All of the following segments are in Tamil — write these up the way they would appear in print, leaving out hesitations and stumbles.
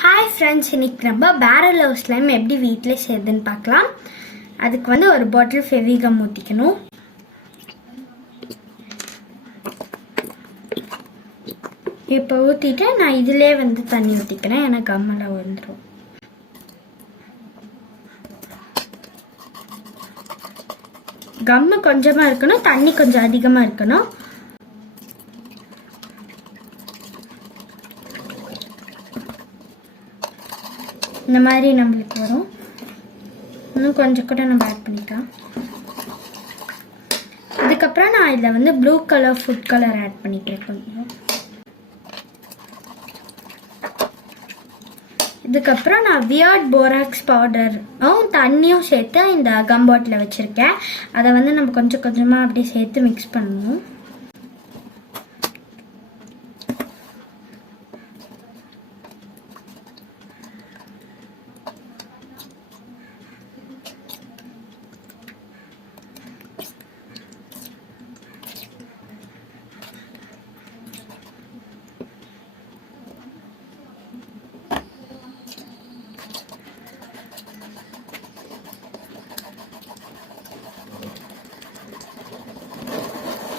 ஹாய் ஃப்ரெண்ட்ஸ், இன்னைக்கு நம்ம பேரல் லவ் ஸ்லைம் எப்படி வீட்டில் செய்யுதுன்னு பார்க்கலாம். அதுக்கு ஒரு பாட்டில் ஃபெவிகம் ஊற்றிக்கணும். இப்போ ஊற்றிட்டு நான் இதிலே தண்ணி ஊற்றிக்கிறேன். எனக்கு கம்மெல்லாம் வந்துடும். கம்மு கொஞ்சமாக இருக்கணும், தண்ணி கொஞ்சம் அதிகமாக இருக்கணும். இந்த மாதிரி நம்மளுக்கு வரும். இன்னும் கொஞ்சம் கூட நம்ம ஆட் பண்ணிக்கலாம். இதுக்கப்புறம் நான் இதில் blue colour food colour add பண்ணிக்கிறேன் கொஞ்சம். இதுக்கப்புறம் நான் வியர்ட் போராக்ஸ் பவுடரும் தண்ணியும் சேர்த்து இந்த கம் பாட்டில் வச்சுருக்கேன். அதை நம்ம கொஞ்சம் கொஞ்சமாக அப்படியே சேர்த்து மிக்ஸ் பண்ணணும்.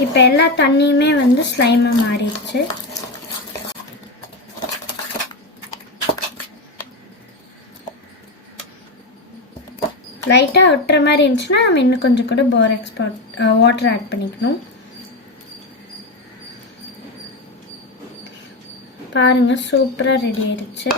இப்போ எல்லா தண்ணியுமே ஸ்லைமாக மாறிடுச்சு. லைட்டாக ஒட்டுற மாதிரி இருந்துச்சுன்னா நம்ம இன்னும் கொஞ்சம் கூட போராக்ஸ் வாட்டர் ஆட் பண்ணிக்கணும். பாருங்கள், சூப்பராக ரெடி ஆயிடுச்சு.